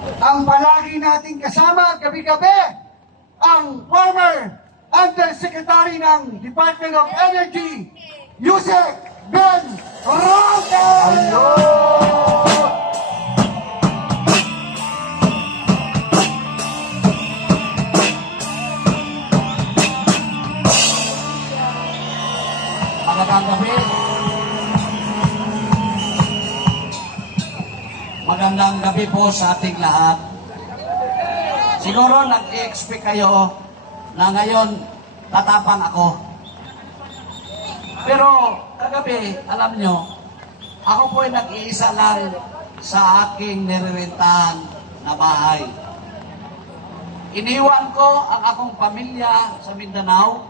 Ang palagi nating kasama gabi-gabi, ang former Undersecretary ng Department of Energy, Yusek Ben Roque! Magandang gabi. Magandang gabi po sa ating lahat. Siguro nag-i-expect kayo na ngayon tatapang ako. Pero kagabi, alam nyo, ako po ay nag-iisa lang sa aking nirerentahan na bahay. Iniwan ko ang akong pamilya sa Mindanao.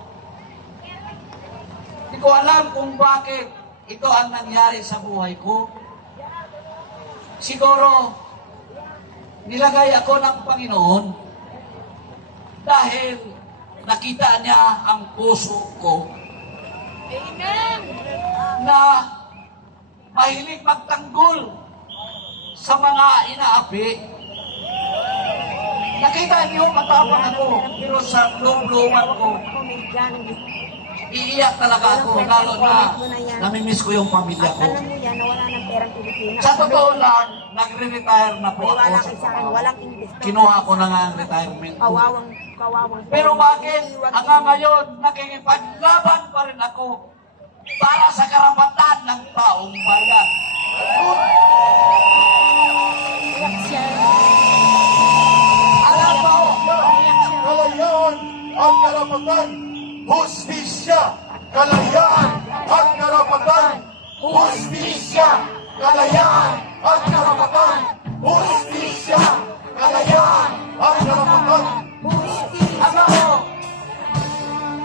Hindi ko alam kung bakit ito ang nangyari sa buhay ko. Siguro, nilagay ako ng Panginoon dahil nakita niya ang puso ko. Amen! Na mahilig magtanggol sa mga inaapi. Nakita niyo, matapang ako, pero sa loob-looban ko, iiyak talaga ako, lalo na namimiss ko yung pamilya ko. Alam mo yan na wala ng perang Pilipinas. Sa totoo lang, nagre-retire na po Wala ako. kayo sa akin, walang investor. Kinuha ko na nga ang retirement ko. Kawawang. Pero bakit hanggang ngayon nakikipaglaban pa rin ako para sa karapatan ng taong bayan? Alam mo, kalayaan ang karapatan, hustisya, kalayaan ang karapatan, hustisya, kalayaan ang karapatan, hustisya, kalayaan ang karapatan. Alam mo,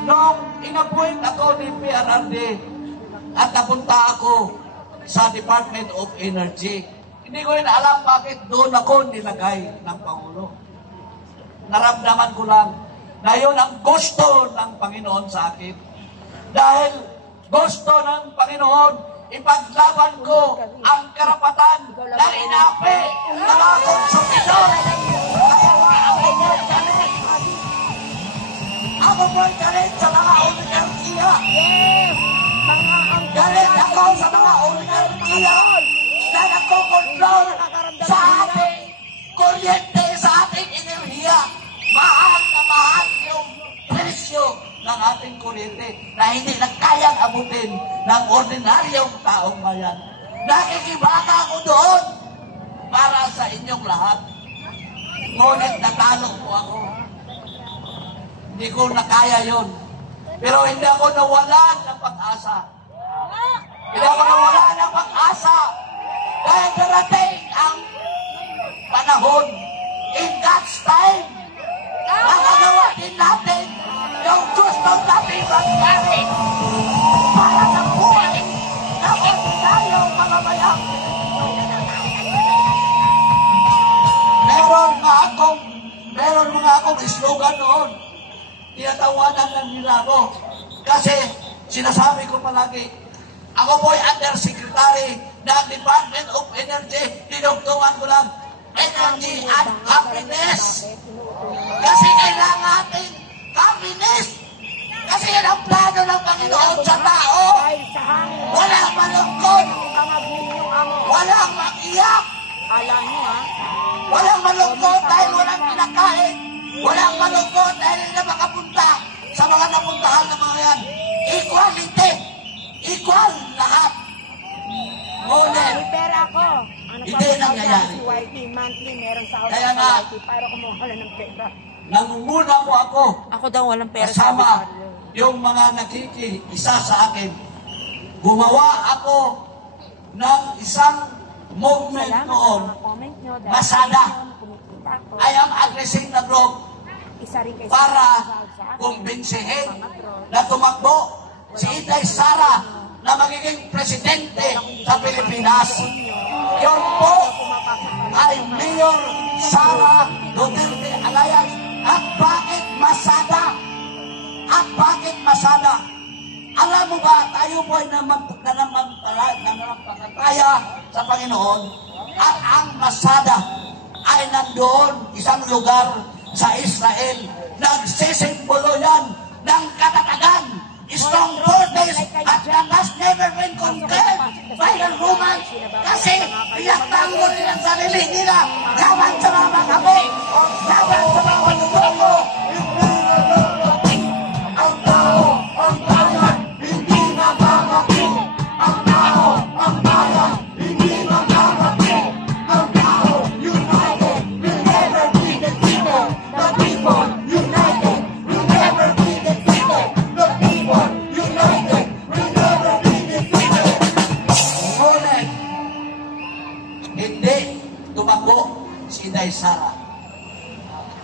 nung in-appoint ako ni PRRD at napunta ako sa Department of Energy, hindi ko rin alam bakit doon ako nilagay ng Pangulo. Naramdaman ko lang na yun ang gusto ng Panginoon sa akin. Dahil gusto ng Panginoon, ipaglaban ko ang karapatan ng inapi ng mga konsumidor. Ako po'y galit sa mga oligarkiya. Galit ako sa mga oligarkiya na nagkokontrol sa ating kuryente, sa ating enerhiya. Mahal na mahal yung presyo ng ating kuryente na hindi na kayang abutin ng ordinaryong taong bayan. Nakikibaka ako doon para sa inyong lahat. Ngunit natalo po ako. Hindi ko nakaya yun. Pero hindi ako nawalan ng pag-asa. Hindi ako nawalan ng pag-asa. Dahil darating ang panahon, in God's time, nakagawa din natin yung gusto natin mangyari para sa buhay ng ordinaryong mamamayan. Meron mga akong slogan noon. Tinatawanan lang nila ako. Kasi sinasabi ko palagi, ako po'y Undersecretary ng Department of Energy. Dinugtungan ko lang, energy and happiness. Kasi kailangan natin happiness. Kasi yan ang plano ng Panginoon sa tao. Walang malungkot. Walang mag-iyak. Walang malungkot dahil walang kinakain. Walang malungkot dahil na makapunta sa mga napuntahan ng mga yan. Equality. Equal lahat. Ngunit, May pera ako. hindi nangyayari. Monthly, meron sa Kaya nga, para kumuha ng pera. nangunguna po ako Ako daw walang pera. kasama yung mga nakikiisa sa akin. Gumawa ako ng isang movement noon, Masada. I am aggressive na group para kumbinsihin na tumakbo si Inday Sara na magiging presidente sa Pilipinas. Yun po ay Mayor Sara Duterte Alliance. At bakit Masada? At bakit Masada? Alam mo ba, tayo po ay nanampalataya sa Panginoon at ang Masada ay nandoon isang lugar sa Israel. Nagsisimbolo yan ng katatagan, strong fortress, at the has never been conquered by the Romans kasi pinagtanggol nilang sarili nila laban sa mga magabo, laban sa mga manluloko. Ang tao, ang bayan, hindi magkakapit. Ang tao, ang bayan, hindi magkakapit. Ang tao, united, will never be defeated. The people, united, will never be defeated. The people, united, will never be defeated. Ngunit, hindi tumakbo si Inday Sara.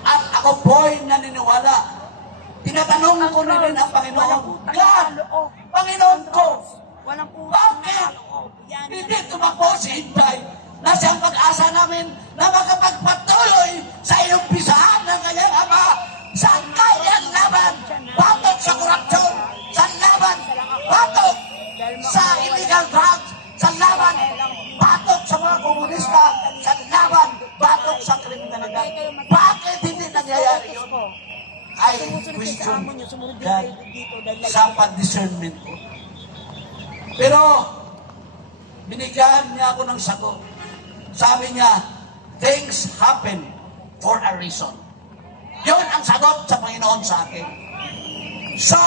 At ako po'y naniniwala. Tinatanong ko na rin ang Panginoon, God, Panginoon ko, Walang utang bakit na loob. Yan. hindi tumakbo si Inday na siyang pag-asa namin na makapagpatuloy sa inumpisahan ng kanyang ama sa kanyang laban, batok sa korupsyon, sa laban, batok sa illegal drugs, sa laban, batok sa mga komunista, sa laban, batok sa kriminalidad. Bakit hindi nangyayari yun? I question God sa pag-discernment ko. Pero, binigyan niya ako ng sagot. Sabi niya, things happen for a reason. Yun ang sagot sa Panginoon sa akin. So,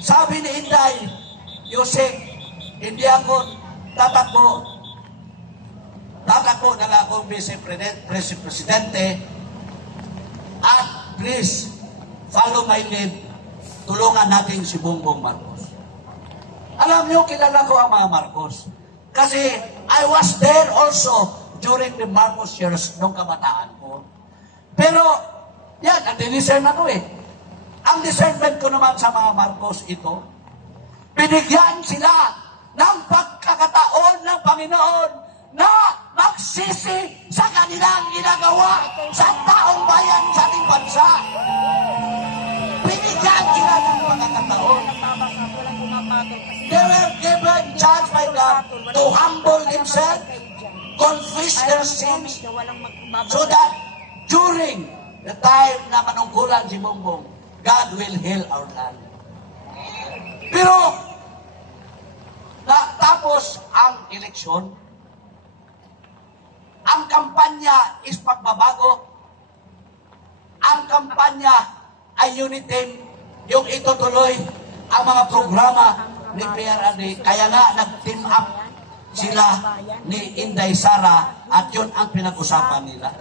sabi ni Inday, Yusek, hindi ako tatakbo. Tatakbo na nga akong vice-presidente. At please, follow my lead. Tulungan natin si Bongbong Marcos. Alam niyo, kilala ko ang mga Marcos. Kasi I was there also during the Marcos years nung kabataan ko. Pero, yan, nag-discern ako eh. Ang discernment ko naman sa mga Marcos ito, binigyan sila ng pagkakataon ng Panginoon na magsisi sa kanilang ginagawa sa taong bayan sa ating bansa. Binigyan sila ng pagkakataon. They were given chance by God to humble themselves, confess their sins, so that during the time na manungkulan si Bongbong, God will heal our land. Pero, tapos ang eleksyon, ang kampanya is pagbabago. Ang kampanya ay unity, yung itutuloy ang mga programa ni PRRD. Kaya nga, nag-team up sila ni Inday Sara at yun ang pinag-usapan nila.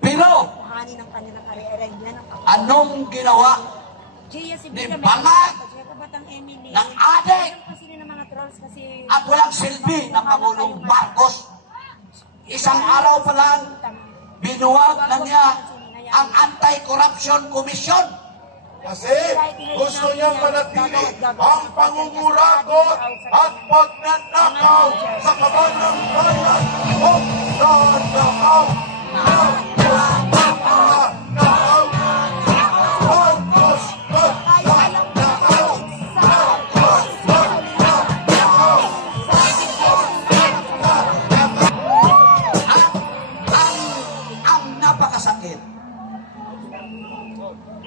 Pero, anong ginawa ni Bangag ng adik at walang silbi ng Pangulong Marcos? Isang araw pa lang, binuwag na niya ang Anti-Corruption Commission. Kasi gusto niyang manatili ang pangungurakot at pagnanakaw sa kaban ng bayan. O nanakaw! Nanakaw! Marcos! Nanakaw! Marcos! Nanakaw! Ang napakasakit,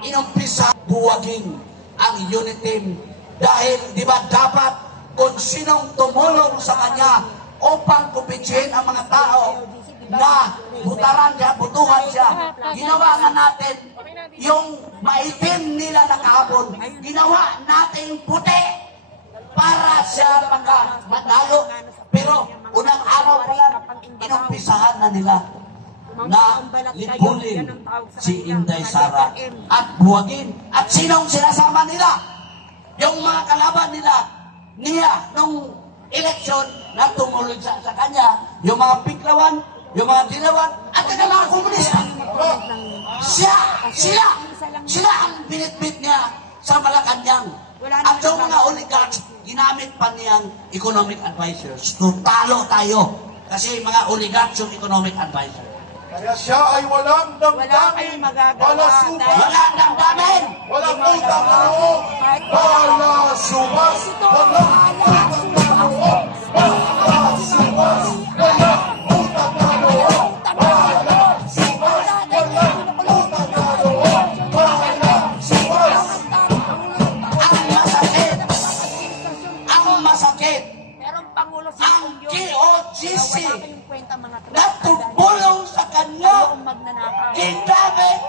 inumpisa buwagin ang unity dahil di ba dapat kung sinong tumulong sa kanya upang kupitsin ang mga tao na butaran siya, butuhan siya. Ginawa nga natin yung maitim nila na kahapon, ginawa natin puti para siya matalo. Pero unang araw pa lang, inumpisahan na nila na lipulin si Inday Sara at buwagin. At sinong sinasama nila? Yung mga kalaban nila, niya, nung eleksyon na tumulog sa kanya, yung mga piklawan, yung mga dilawan, at yung mga komunista. Sila ang binitbit niya sa Malacanang. At yung mga oligarchs, ginamit pa niyang economic advisors. Tutalo tayo. Kasi mga oligarchs yung economic advisors. Kaya siya ay walang damdamin, balasubas, Walang damdamin! walang utang na loob, balasubas, walang utang na loob, balasubas, walang utang na loob, kayong kwenta mga tropa. na tumulong sa kanya, Ayokong magnanakaw. ginamit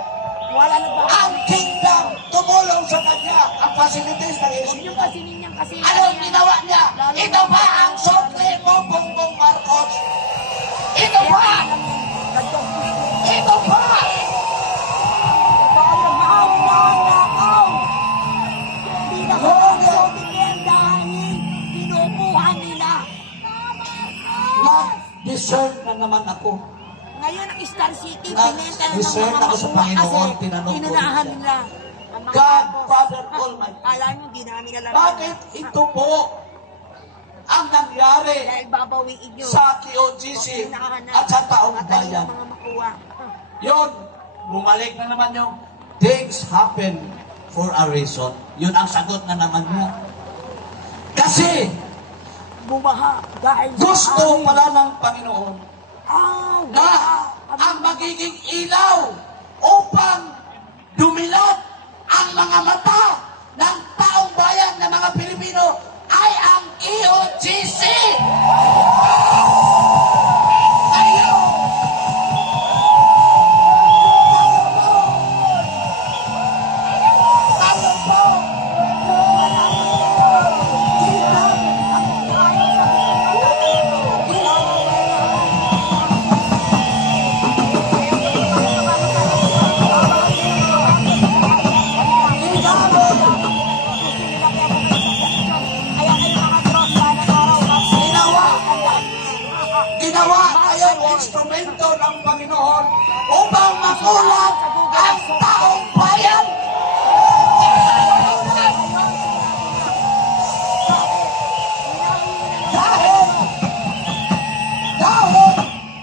Wala nagbabalik. ang kingdom, tumulong sa kanya, ang facilities ng Huwag niyo SBI. kasi ninyang kasi. Anong ginawa niya? Ito ba ang sukli mo, Bongbong Marcos? Ito ba? Ito ba? Hindi na ko ang dahil kinukuha nila. Nag-deserve na naman ako. Ngayon ang Star City, Na- binenta na ng deserve mga ako sa makuha Panginoon, kasi tinanong ko inunahan rin siya. nila. Ang mga God, Marcos. Father Almighty. Alam nyo, hindi namin alam. Bakit ito po ang nangyari Dahil babawiin nyo. sa QGC at sa taong bayan? Mga makuha. Yun, bumalik na naman yung things happen for a reason. Yun ang sagot na naman niya. Kasi Bumaha dahil gusto pala ng Panginoon Ah, na ang magiging ilaw upang dumilat ang mga mata ng taong bayan ng mga Pilipino ay ang QGC! Kayo! Kayo po! Ginawa kayong instrumento ng Panginoon upang mamulat ang taong bayan. Dahil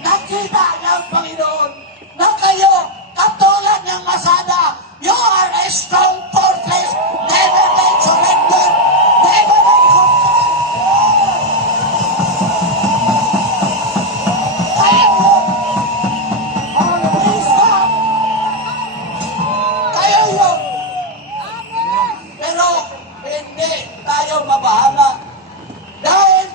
nakita ng Panginoon na kayo, katulad ng Masada, you are a strong fortress, never been surrendered, never been conquered. Kayo yun. Pero hindi tayo mabahala. Dahil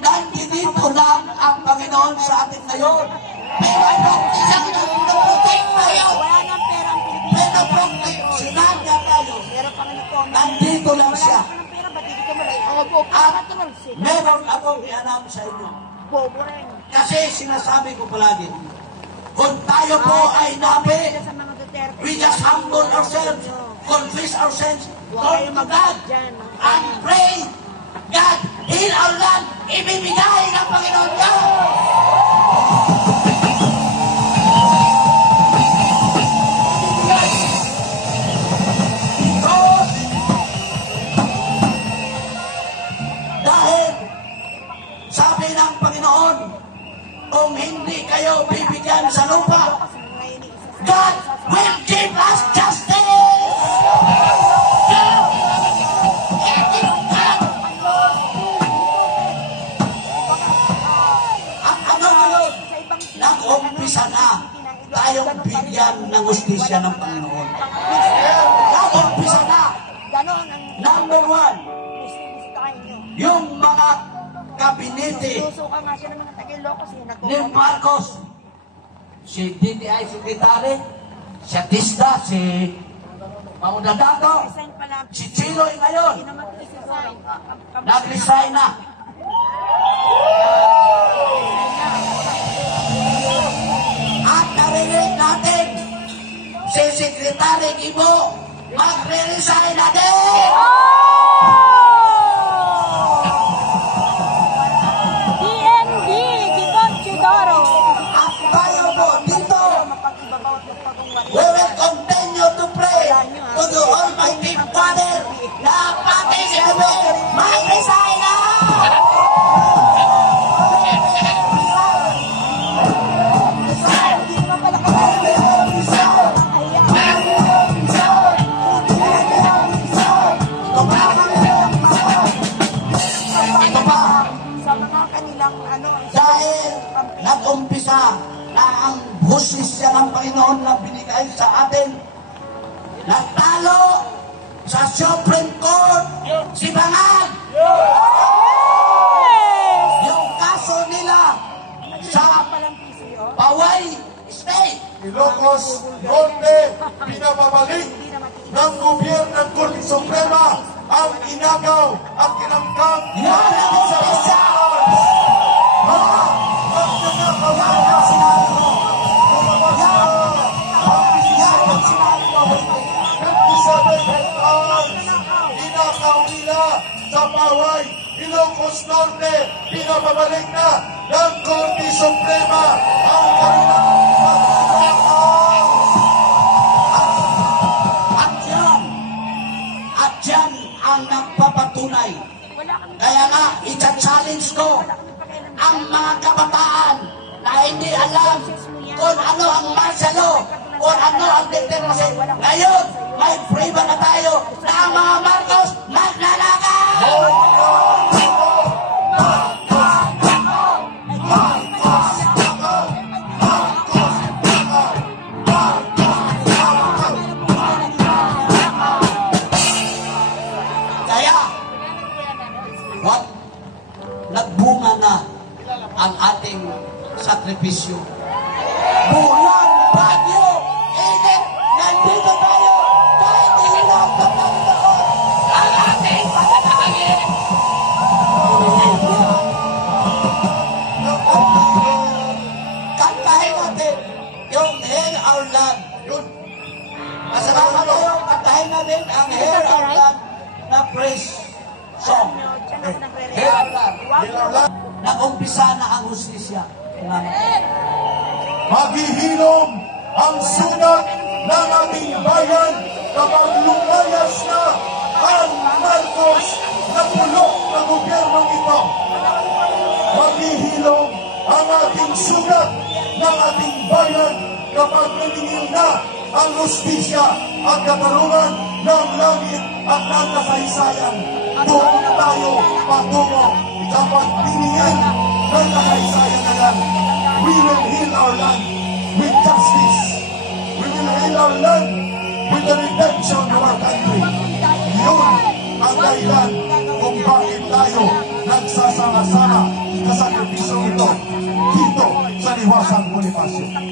nandito lang ang Panginoon sa atin ngayon. Pero nung isang naputing tayo, Wala nang pera ang Pilipinas. pero nung sinadya tayo, Pero Panginoon, nandito lang siya. wala ka ng pera, ba't hindi ka malay? Ang bobo, At katrol, meron akong i-announce sa inyo. bobo rin. Kasi sinasabi ko palagi, kung tayo po ay nabi, Sa mga Duterte. we just humble ourselves, confess our sins, Huwag turn kayong to God, dyan. and pray. God, heal our land. Ibibigay ng Panginoon yan. Because, dahil, sabi ng Panginoon, kung hindi kayo bibigyan sa lupa, God will give us justice! Ang ano ngayon, nag-umpisa na tayong bigyan ng hustisya ng Panginoon. Nag-umpisa na. Ganon ang Number one, bisitahin nyo. yung mga kabinete Susuka nga siya ng mga Tagalog ni Marcos, si DTI Secretary, si Atista, si Maudadato, Resign pala. si Chiloy ngayon, Hindi naman resign. nag-resign na. At narinig natin, si Secretary Gibo, magre-resign na din! DND, Gibon Chidoro. At tayo po dito, Mapag-ibabaw at magpagungwari. we will continue to pray to the Almighty Father na pati si Gibo, mag-resign na! Hindi naman pala kami. Ito pa, Sa mga kanilang ano. dahil nag-umpisa na ang hustisya ng Panginoon na binigay sa atin, natalo sa Supreme Court si Bangag. Yung kaso nila sa Ilocos Norte, pinababalik ng gobyerno ng Korte Suprema ang inagaw at kinamkam Yan ang sa umpisa! mga magnanakaw na sinabi mo. Lumabas na ang Yan ang 57 sinabi mo. 57 hectares inakaw nila sa Paway, Ilocos Norte, pinababalik na ng Korte Suprema ang kanilang magnanakaw. At yan ang nagpapatunay. Kaya nga, i-challenge ko ang mga kabataan na hindi alam kung ano ang martial law, kung ano ang dictatorship. Ngayon, may freedom na tayo na ang mga Marcos magnanakaw! Kaya, what? Nagbunga na ang ating sakripisyo. Bulan, bagyo, init, nandito tayo dahil tinilog ng Panginoon ang ating pagkakangin. Kantahin natin yung Hail Our Land. Yun. Kasalamat tayo, kantahin natin ang Hail Our Land na praise song. Hail Our Land. Hail our land. Nag-umpisa na ang hustisya. Maghihilom ang sugat ng ating bayan kapag lumayas na ang Marcos na bulok na gobyernong ito. Maghihilom ang ating sugat ng ating bayan kapag naningil na ang hustisya at katarungan ng langit at ng kasaysayan. Doon tayo patungo kapag tiningil ng kasaysayan na yan. We will heal our land with justice. We will heal our land with the redemption of our country. Yun ang dahilan kung bakit tayo nagsasama-sama sa sakripisyo ito dito sa Liwasang Bonifacio.